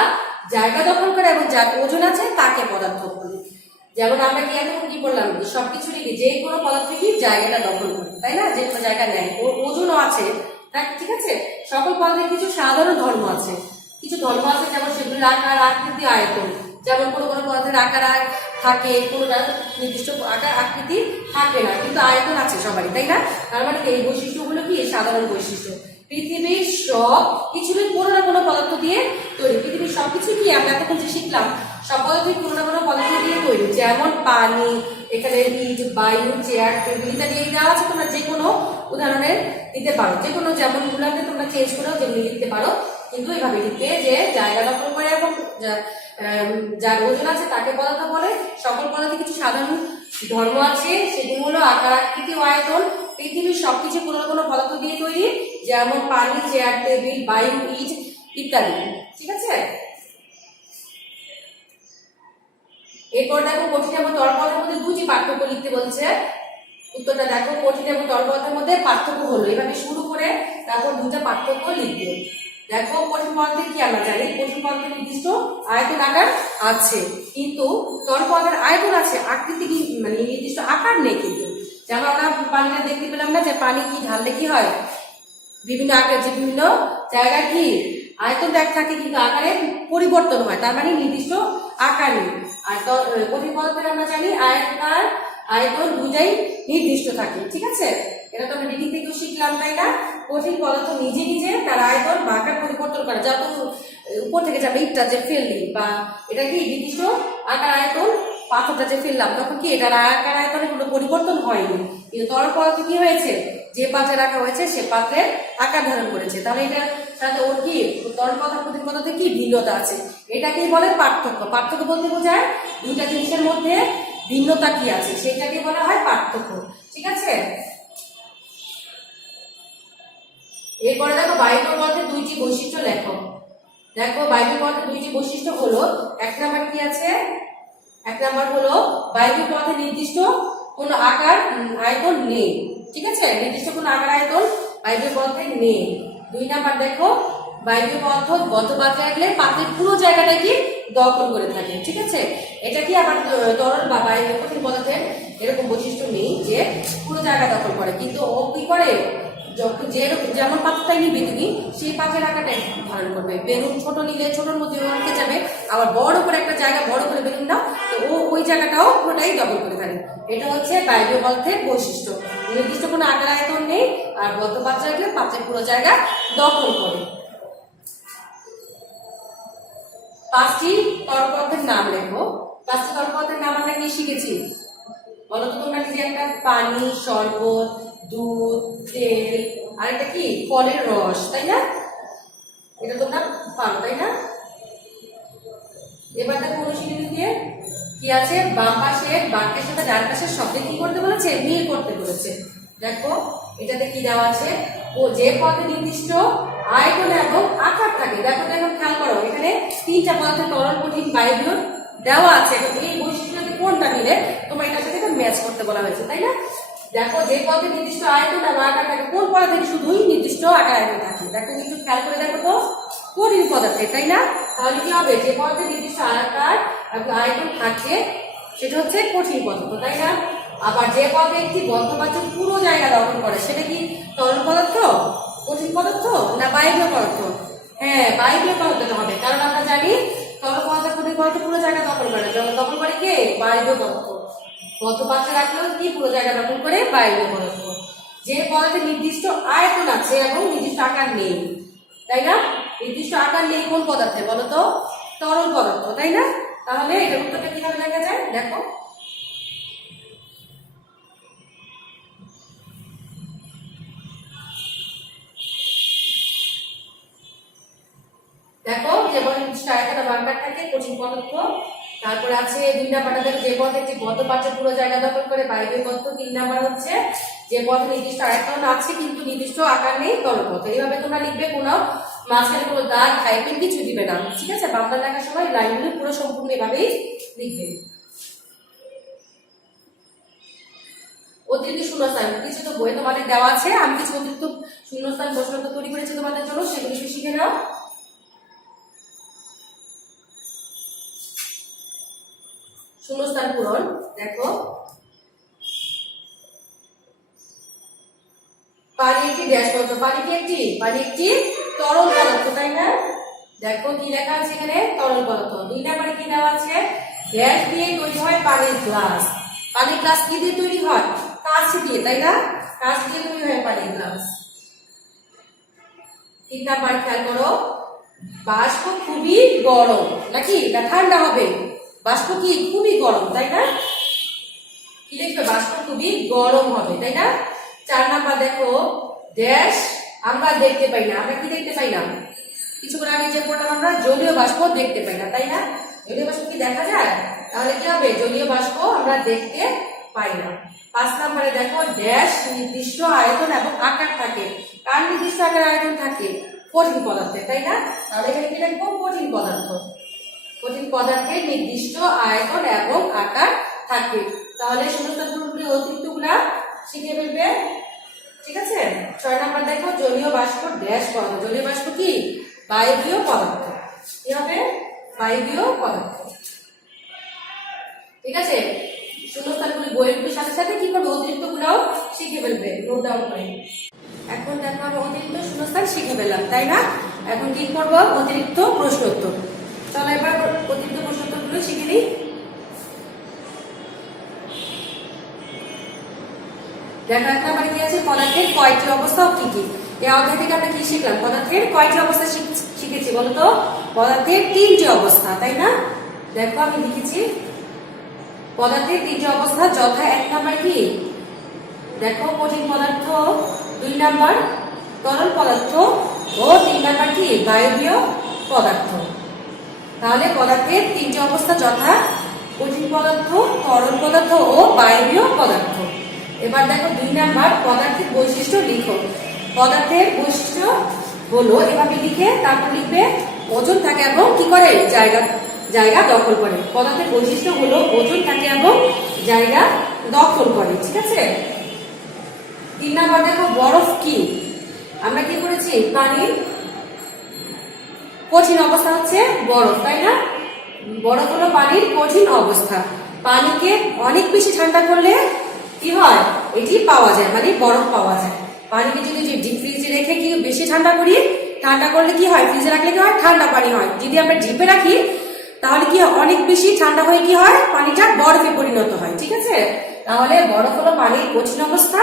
জায়গা দখল করে এবং যার ওজন আছে তাকে পদার্থ বলে। যেমন আমরা কি এতক্ষণ কি বললাম, সবকিছু লিখি যে কোনো পদার্থ কি জায়গাটা দখল করে, তাই না? যে কোনো জায়গা নেয়, ওর ওজনও আছে, ঠিক আছে? সকল পদার্থের কিছু সাধারণ ধর্ম আছে, কিছু ধর্ম আছে, যেমন সেগুলির আকার, আকৃতি, আয়তন। যেমন কোনো কোনো পদার্থের আকার থাকে, কোনো নির্দিষ্ট আকার আকৃতি থাকে না, কিন্তু আয়তন আছে সবারই, তাই না? তার মানে এই বৈশিষ্ট্যগুলো কি সাধারণ বৈশিষ্ট্য। পৃথিবীর সব কিছুই কোনো না কোনো পদার্থ দিয়ে তৈরি। পৃথিবীর সবকিছু কি আমরা এতক্ষণ যে শিখলাম, সব পদার্থই কোনো না কোনো পদার্থ দিয়ে তৈরি। যেমন পানি, এখানে ইট, বায়ু, চেয়ার, টেবিল ইত্যাদি দেওয়া আছে, তোমরা যে কোনো উদাহরণে দিতে পারো, যে কোনো যেমন গুলাকে তোমরা চেঞ্জ করেও যেগুলি লিখতে পারো, কিন্তু এইভাবে লিখতে যে জায়গা দখল করে এবং যার ওজন আছে তাকে পদার্থ বলে। সকল পদার্থে কিছু সাধারণ ধর্ম আছে, সেগুলো হলো আকার, আকৃতি ও আয়তন। পৃথিবীর সবকিছু কোনো না কোনো পদার্থ দিয়ে তৈরি, যেমন পানি, চেয়ার, টেবিল, বায়ু, ইট ইত্যাদি। ঠিক আছে, এরপর দেখো কঠিন এবং তরল পদার্থের মধ্যে 2টি পার্থক্য লিখতে বলছে। উত্তরটা দেখো, কঠিন এবং তরল পদার্থের মধ্যে পার্থক্য হলো, এভাবে শুরু করে তারপর 2টা পার্থক্য লিখবে। দেখো কঠিন পদার্থে কি আমরা জানি, কঠিন পদার্থের নির্দিষ্ট আয়তন আকার আছে, কিন্তু তরল পদার্থের আয়তন আছে, আকৃতি কি মানে নির্দিষ্ট আকার নেই। কিন্তু যেমন আমরা পানিটা দেখতে পেলাম না, যে পানি কি ঢাললে কি হয়, বিভিন্ন আকার, যে বিভিন্ন জায়গায় কি আয়তন এক থাকে কিন্তু আকারে পরিবর্তন হয়, তার মানে নির্দিষ্ট আকার নেই। আর কঠিন পদার্থের আমরা জানি আয়তাকার, আয়তন দুটাই নির্দিষ্ট থাকে। ঠিক আছে, এটা তো আমরা রিডিং থেকেও শিখলাম, তাই না? কঠিন পদার্থ নিজে নিজে তার আয়তন বা আকার পরিবর্তন করে, যা তো উপর থেকে যাবে ইটটা যে ফেললি, বা এটা কি নির্দিষ্ট আকার আয়তন, পাথরটা যে ফেললাম তখন কি এটার আকার আয়তনে কোনো পরিবর্তন হয়নি, কিন্তু তরল পদার্থ কি হয়েছে, যে পাত্রে রাখা হয়েছে সে পাত্রের আকার ধারণ করেছে। তাহলে এটার সাথে ওর কি তরল পদার্থ, কঠিন পদার্থে কি ভিন্নতা আছে, এটাকেই বলে পার্থক্য। পার্থক্য বলতে বোঝায় দুইটা জিনিসের মধ্যে ভিন্নতা কি আছে, সেটাকে বলা হয় পার্থক্য। ঠিক আছে, এরপরে দেখো বায়বীয় পদার্থের 2টি বৈশিষ্ট্য লেখো। দেখো বায়বীয় পদার্থের 2টি বৈশিষ্ট্য হলো, 1 নাম্বার কি আছে, 1 নাম্বার হলো বায়বীয় পদার্থের নির্দিষ্ট কোনো আকার আয়তন নেই। ঠিক আছে, নির্দিষ্ট কোনো আকার আয়তন বায়বীয় পদার্থের নেই। 2 নাম্বার দেখো বায়বীয় পদার্থ বদ্ধ পাত্রে রাখলে পাত্রের পুরো জায়গাটা কি দখল করে থাকে। ঠিক আছে, এটা কি আবার তরল বা বায়বীয় কঠিন পদার্থের এরকম বৈশিষ্ট্য নেই যে পুরো জায়গা দখল করে, কিন্তু ও কি করে, যখন যেমন পাত্রটাই নিবি তুমি সেই পাত্রের আকারটাই ধারণ করবে। বেলুন ছোট নিলে ছোটোর মধ্যে আনতে যাবে, আবার বড় করে একটা জায়গা বড় করে বেলুন নাও, তো ও ওই জায়গাটাও পুরোটাই দখল করে থাকে। এটা হচ্ছে বায়বীয় পদার্থের বৈশিষ্ট্য, নির্দিষ্ট কোনো আকার আয়তন নেই, আর বদ্ধ পাত্রে রাখলে পাত্রের পুরো জায়গা দখল করে। 5টি তরল পদার্থের নাম লেখো। 5টি তরল পদার্থের শিখেছি বলো তো তোমরা? যে একটা পানি, শরবত, দুধ, তেল, আর এটা কি ফলের রস, তাই না? এটা তোমরা পারো, তাই না? এবার দেখো অনুশীলনী দিয়ে কি আছে, বাম পাশের বাক্যের সাথে ডান পাশের শব্দে কি করতে বলেছে, মিল করতে বলেছে। দেখো এটাতে কি দেওয়া আছে, ও যে পদে নির্দিষ্ট আয়তন এবং আকার থাকে। দেখো দেখো খেয়াল করো, এখানে তিনটা পদার্থের তরল, কঠিন, বায়বীয় দেওয়া আছে। এই বৈশিষ্ট্যতে কোনটা মিলে তোমার এটার সাথে ম্যাচ করতে বলা হয়েছে, তাই না? দেখো যে পদে নির্দিষ্ট আয়তন এবং আকার থাকে, কোন পদার্থের শুধুই নির্দিষ্ট আকার আয়তন থাকে। দেখো একটু খেয়াল করে দেখো তো, কঠিন পদার্থের, তাই না? তাহলে কি হবে, যে পদার্থে নির্দিষ্ট আকার এবং আয়তন থাকে সেটা হচ্ছে কঠিন পদার্থ, তাই না? আবার যে পদে একটি বদ্ধবাচক পুরো জায়গা দখল করে সেটা কি তরল পদার্থ, কঠিন পদার্থ না বায়বীয় পদার্থ? হ্যাঁ, বায়বীয় পদার্থটা হবে, কারণ আমরা জানি তরল পদার্থ, কঠিন পদার্থ পুরো জায়গা দখল করে। দখল করে কে? বায়বীয় পদার্থ। বদ্ধবাচক রাখলেও কি পুরো জায়গা দখল করে? বায়বীয় পদার্থ। যে পদার্থে নির্দিষ্ট আয়তন আছে এবং নির্দিষ্ট আকার নেই, তাই না? নির্দিষ্ট আকার নেই কোন পদার্থে বলো তো? তরল পদার্থ, তাই না? তাহলে এটার উত্তরটা কিভাবে দেখা যায় দেখো। দেখো যেমন আয়তন আকার থাকে কঠিন পদার্থ। তারপরে আছে 2 নাম্বারটা দেখো, যে পথে একটি বদ্ধপাত্র পুরো জায়গা দখল করে বায়বীয় পদার্থ। 3 নাম্বার হচ্ছে যে পথে নির্দিষ্ট আয়তন আছে কিন্তু নির্দিষ্ট আকার নেই, তরল পদার্থ। এইভাবে তোমরা লিখবে, কোনো মাঝখানে কোনো দাগ হাইফেন কিছু দিবে না, ঠিক আছে? বাংলা লেখার সময় লাইনগুলো পুরো সম্পূর্ণ এভাবেই লিখবে। অতিরিক্ত শূন্যস্থান কিছু তো বই তোমাদের দেওয়া আছে, আমি কিছু অতিরিক্ত শূন্যস্থান প্রশ্ন তৈরি করেছি তোমাদের জন্য, সেগুলো একটু শিখে নাও। শূন্যস্থান পূরণ। দেখো পানি একটি ড্যাশ পদার্থ, পানি একটি তরল পদার্থ, তাই না? দেখো কি লেখা আছে এখানে, তরল পদার্থ। 2 নাম্বারে কি দেওয়া আছে, গ্যাস দিয়ে তৈরি হয় পানির গ্লাস। পানির গ্লাস কি দিয়ে তৈরি হয়? কাঁচ দিয়ে, তাই না? কাঁচ দিয়ে তৈরি হয় পানির গ্লাস। 3 নাম্বার খেয়াল করো, বাষ্প খুবই গরম, নাকি না ঠান্ডা হবে? বাষ্প কি খুবই গরম, তাই না? কি লিখবে, বাষ্প খুবই গরম হবে, তাই না? 4 নাম্বার দেখো, ড্যাশ আমরা দেখতে পাই না। আমরা কি দেখতে পাই না? কিছুক্ষণ আগে যে পড়লাম আমরা, জলীয় বাষ্প দেখতে পাই না, তাই না? জলীয় বাষ্প কি দেখা যায়? তাহলে কি হবে, জলীয় বাষ্প আমরা দেখতে পাই না। 5 নাম্বারে দেখো, ড্যাশ নির্দিষ্ট আয়তন এবং আকার থাকে। কার নির্দিষ্ট আকার আয়তন থাকে? কঠিন পদার্থে, তাই না? তাহলে এখানে কি লিখবো, কঠিন পদার্থ। কঠিন পদার্থের নির্দিষ্ট আয়তন এবং আকার থাকে। তাহলে শূন্যস্থানগুলো অতিরিক্তগুলা শিখে ফেলবে, ঠিক আছে? 6 নাম্বার দেখো, জলীয় বাষ্প ড্যাশ পদার্থ। জলীয় বাষ্প কি? বায়বীয় পদার্থ। কি হবে? বায়বীয় পদার্থ, ঠিক আছে? শূন্যস্থানগুলি বইয়ের সাথে সাথে কি করবে, অতিরিক্তগুলাও শিখে ফেলবে, নোট ডাউন করে। এখন দেখো আমরা অতিরিক্ত শূন্যস্থান শিখে ফেললাম, তাই না? এখন কি করবো, অতিরিক্ত প্রশ্নোত্তর। চলো এবার অতিরিক্ত প্রশ্নোত্তরগুলো শিখে নিই। দেখো 1 নাম্বারে কি আছে, পদার্থের কয়টি অবস্থা ও কি কি? এই অধ্যায় থেকে আমরা কি শিখলাম, পদার্থের কয়টি অবস্থা শিখেছি বলতো? পদার্থের 3টি অবস্থা, তাই না? দেখো আমি লিখেছি পদার্থের 3টি অবস্থা, যথা 1 নাম্বার কি, দেখো কঠিন পদার্থ, 2 নাম্বার তরল পদার্থ ও 3 নাম্বার কি, বায়বীয় পদার্থ। তাহলে পদার্থের 3টি অবস্থা যথা কঠিন পদার্থ, তরল পদার্থ ও বায়বীয় পদার্থ। এবার দেখো 2 নাম্বার, পদার্থের বৈশিষ্ট্য লিখো। পদার্থের বৈশিষ্ট্য হলো, এভাবে লিখে তারপর লিখবে ওজন থাকে এবং কি করে, জায়গা দখল করে। পদার্থের বৈশিষ্ট্য হলো ওজন থাকে এবং জায়গা দখল করে, ঠিক আছে? 3 নাম্বার দেখো, বরফ কি? আমরা কি করেছি, পানির কঠিন অবস্থা হচ্ছে বরফ, তাই না? বরফ হলো পানির কঠিন অবস্থা। পানিকে অনেক বেশি ঠান্ডা করলে কি হয়, এটি পাওয়া যায়, মানে বরফ পাওয়া যায়। পানিকে যদি ডিপ ফ্রিজে রেখে কি বেশি ঠান্ডা করি, ঠান্ডা করলে কি হয়, ফ্রিজে রাখলে কি হয়, ঠান্ডা পানি হয়। যদি আমরা ডিপে রাখি তাহলে কি হয়, অনেক বেশি ঠান্ডা হয়ে কি হয়, পানিটা বরফে পরিণত হয়, ঠিক আছে? তাহলে বরফ হলো পানির কঠিন অবস্থা,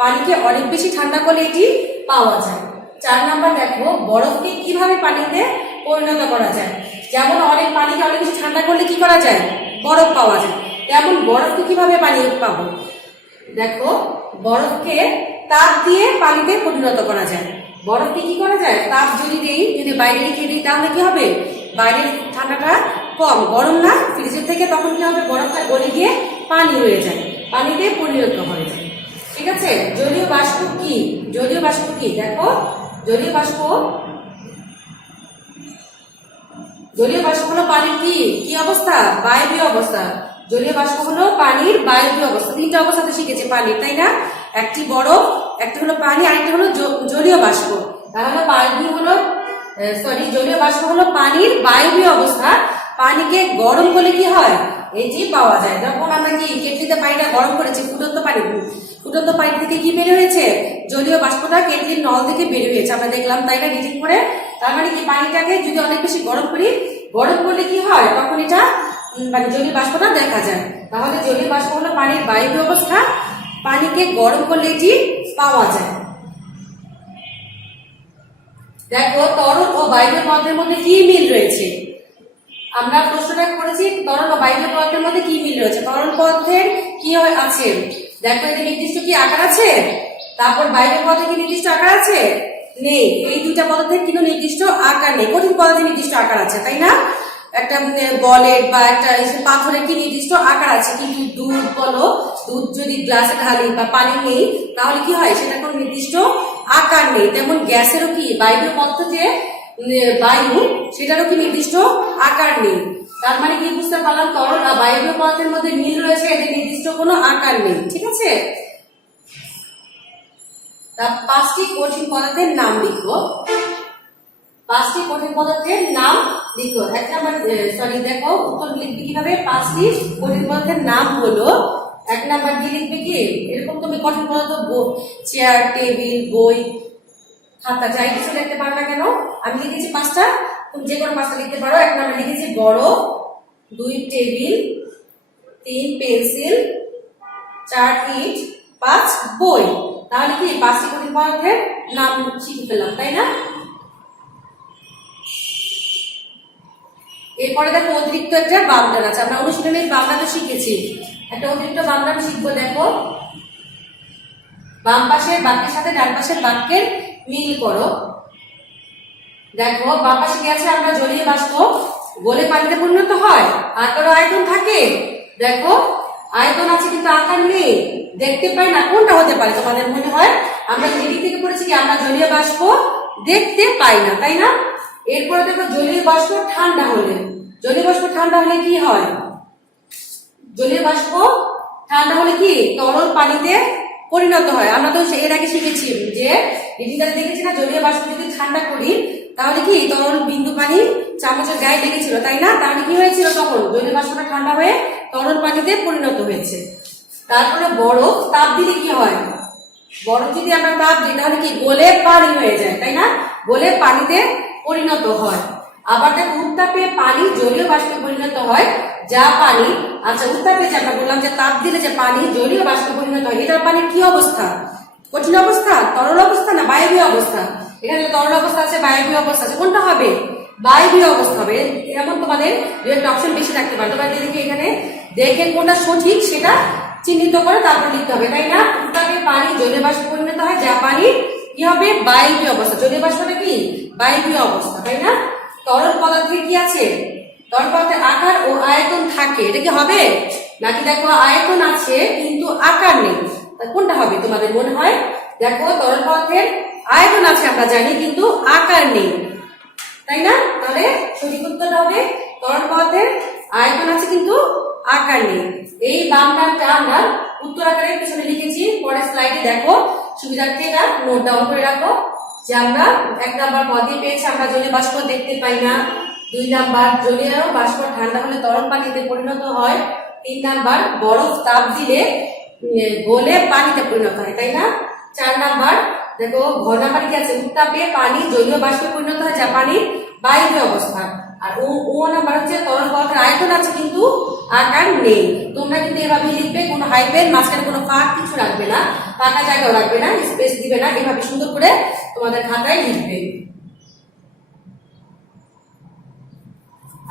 পানিকে অনেক বেশি ঠান্ডা করলে এটি পাওয়া যায়। 4 নাম্বার দেখো, বরফকে কিভাবে পানিতে পরিণত করা যায়। যেমন অনেক পানিকে অনেক বেশি ঠান্ডা করলে কি করা যায়, বরফ পাওয়া যায়। যেমন বরফকে কিভাবে পানি পাবো, দেখো বরফকে তাপ দিয়ে পানিতে পরিণত করা যায়। বরফকে কি করা যায়, তাপ যদি দেই, যদি বাইরে রেখে দিই তাহলে কি হবে, বাইরের ঠান্ডাটা কম, গরম না, ফ্রিজের থেকে তখন কি হবে, বরফটা গলে গিয়ে পানি হয়ে যায়, পানিতে পরিণত হয়ে যায়। ঠিক আছে, জলীয় বাষ্প কি, জলীয় বাষ্প কি, দেখো জলীয় বাষ্প, জলীয় বাষ্প হলো পানির কি কি অবস্থা, বায়বীয় অবস্থা। জলীয় বাষ্প হলো পানির বায়বীয় অবস্থা। তিনটা অবস্থাতে শিখেছে পানি, তাই না? একটি বরফ, একটি হলো পানি, আরেকটি হলো জলীয় বাষ্প। তাহলে পানি হলো জলীয় বাষ্প হলো পানির বায়বীয় অবস্থা। পানিকে গরম করলে কি হয়, এটি পাওয়া যায়। যখন আমরা কি কেটলিতে পানিটা গরম করেছি, ফুটন্ত পানি থেকে কি বের হয়েছে, জলীয় বাষ্পটা কেটলির নল থেকে বের হয়েছে, আমরা দেখলাম, তাই না, রিডিং করে। তার মানে কি, পানিটাকে যদি অনেক বেশি গরম করি, গরম করলে কি হয়, তখন এটা মানে জলীয় বাষ্পটা দেখা যায়। তাহলে জলীয় বাষ্প হলো পানির বায়বীয় অবস্থা, পানিকে গরম করলে এটি পাওয়া যায়। দেখো তরল ও বায়বীয় পদার্থের মধ্যে কি মিল রয়েছে, আমরা প্রশ্নটা করেছি তরল ও বায়বীয় পদার্থের মধ্যে কি মিল রয়েছে। তরল পদার্থের কি আছে, দেখো এদের নির্দিষ্ট কি আকার আছে, তারপর বায়বীয় পদার্থের কি নির্দিষ্ট আকার আছে, নেই। এই দুইটা পদার্থের কিন্তু নির্দিষ্ট আকার নেই। কঠিন পদার্থের নির্দিষ্ট আকার আছে, তাই না? একটা বলের বা একটা পাথরের কি নির্দিষ্ট আকার আছে, কিন্তু দুধ বলো, দুধ যদি গ্লাসে ঢালি বা পানি নেই, তাহলে কি হয়, সেটা কোনো নির্দিষ্ট আকার নেই। তেমন গ্যাসেরও কি, বায়বীয় পদার্থ যে বায়ু, সেটারও কি নির্দিষ্ট আকার নেই। তার মানে কি বুঝতে পারলাম, তরল আর বায়বীয় পদার্থের মধ্যে মিল রয়েছে, এদের নির্দিষ্ট কোনো আকার নেই। ঠিক আছে, তা 5টি কঠিন পদার্থের নাম লিখো। 5টি কঠিন পদার্থের নাম লিখো। এক নাম্বার, দেখো উত্তর লিখবে কিভাবে, 5টি কঠিন পদার্থের নাম হলো, 1 নাম্বার দিয়ে লিখবে কি, এরকম তুমি কঠিন পদার্থ চেয়ার, টেবিল, বই, খাতা, যাই কিছু লিখতে পারো না কেন, আমি লিখেছি 5টা, তুমি যে কোনো 5টা লিখতে পারো। 1 নাম্বার লিখেছি বরফ, 2 টেবিল, 3 পেন্সিল, 4 ইট, 5 বই। তাহলে কি 5টি কঠিন পদার্থের নাম শিখে ফেললাম, তাই না? এরপরে দেখো অতিরিক্ত একটা বামদান আছে, আমরা অনুশীলনে বামদান শিখেছি, একটা অতিরিক্ত বামদান শিখবো। দেখো বাম পাশের বাক্যের সাথে ডান পাশের বাক্যের মিল করো। দেখো বাম পাশে কি আছে, আমরা জলীয় বাষ্প গলে পানিতে পরিণত হয়, আকার ও আয়তন থাকে। দেখো আয়তন আছে কিন্তু আকার নেই, দেখতে পাই না, কোনটা হতে পারে তোমাদের মনে হয়? আমরা এদিক থেকে পড়েছি কি, আমরা জলীয় বাষ্প দেখতে পাই না, তাই না? এরপরে দেখো জলীয় বাষ্প ঠান্ডা হলে, জলীয় বাষ্প ঠান্ডা হলে কি হয়, জলীয় বাষ্প ঠান্ডা হলে কি তরল পানিতে পরিণত হয়। আমরা তো এর আগে শিখেছি যে রিডিংটাতে দেখেছি না, জলীয় বাষ্প যদি ঠান্ডা করি তাহলে কি তরল বিন্দু পানি চামচের গায়ে লেগেছিল, তাই না? তাহলে কি হয়েছিল, তখন জলীয় বাষ্পটা ঠান্ডা হয়ে তরল পানিতে পরিণত হয়েছে। তারপরে বরফ, তাপ দিলে কি হয়, বরফ যদি আমরা তাপ দিই তাহলে কি গলে পানি হয়ে যায়, তাই না? গলে পানিতে পরিণত হয়। আবার দেখো উত্তাপে পানি জলীয় বাষ্পে পরিণত হয়, যা পানি, আচ্ছা উত্তাপে যে আমরা বললাম যে তাপ দিলে যে পানি জলীয় বাষ্পে পরিণত হয়, এটা পানির কি অবস্থা, কঠিন অবস্থা, তরল অবস্থা না বায়বীয় অবস্থা? এখানে তরল অবস্থা আছে, বায়বীয় অবস্থা আছে, কোনটা হবে, বায়বীয় অবস্থা হবে। এমন তোমাদের দুই একটা অপশন বেশি থাকতে পারে, তোমাদের দেখে এখানে দেখে কোনটা সঠিক সেটা চিহ্নিত করে তারপর লিখতে হবে, তাই না? উত্তাপে পানি জলীয় বাষ্পে পরিণত হয়, যা পানি কি হবে, বায়বীয় অবস্থা। জলীয় বাষ্পটা কি বায়বীয় অবস্থা, তাই না? তরল পদার্থে কি আছে, তরল পদার্থের আকার ও আয়তন থাকে, এটা কি হবে নাকি দেখো আয়তন আছে কিন্তু আকার নেই, কোনটা হবে তোমাদের মনে হয়? দেখো তরল পদার্থের আয়তন আছে আমরা জানি, কিন্তু আকার নেই, তাই না? তাহলে সঠিক উত্তরটা হবে তরল পদার্থের আয়তন আছে কিন্তু আকার নেই। এই বামটা আমরা উত্তর আকারের পিছনে লিখেছি, পরের স্লাইডে দেখো, সুবিধার্থে এটা নোট ডাউন করে রাখো যে আমরা 1 নাম্বার পদে পেয়েছি, আমরা জলীয় বাষ্প দেখতে পাই না। 2 নাম্বার জলীয় বাষ্প ঠান্ডা হলে তরল পানিতে পরিণত হয়। 3 নাম্বার বরফ তাপ দিলে গলে পানিতে পরিণত হয়, তাই না? 4 নাম্বার দেখো ঘ নাম্বার কি আছে, উত্তাপে পানি জলীয় বাষ্পে পরিণত হয়, যা পানির বায়বীয় অবস্থা। আর ও নাম্বার হচ্ছে তরল পদার্থের আয়তন আছে কিন্তু আকার নেই। তোমরা কিন্তু এভাবে লিখবে, কোনো হাইপেন মাঝখানে কোনো ফাঁক কিছু রাখবে না, ফাঁকা জায়গাও রাখবে না, স্পেস দিবে না, এভাবে সুন্দর করে তোমাদের খাতায় লিখবে।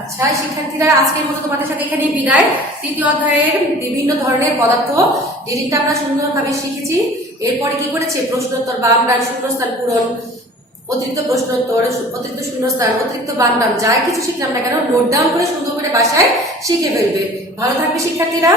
আচ্ছা শিক্ষার্থীরা, আজকের মতো তোমাদের সাথে এখানেই বিদায়। তৃতীয় অধ্যায়ের বিভিন্ন ধরনের পদার্থ রিডিংটা আমরা সুন্দরভাবে শিখেছি। এরপরে কি করেছে, প্রশ্নোত্তর, বাম ডান শূন্যস্থান পূরণ, অতিরিক্ত প্রশ্নোত্তর, অতিরিক্ত শূন্যস্থান, অতিরিক্ত বাম ডান, যাই কিছু শিখলাম না কেন নোট ডাউন করে সুন্দর করে বাসায় শিখে ফেলবে। ভালো থাকবে শিক্ষার্থীরা।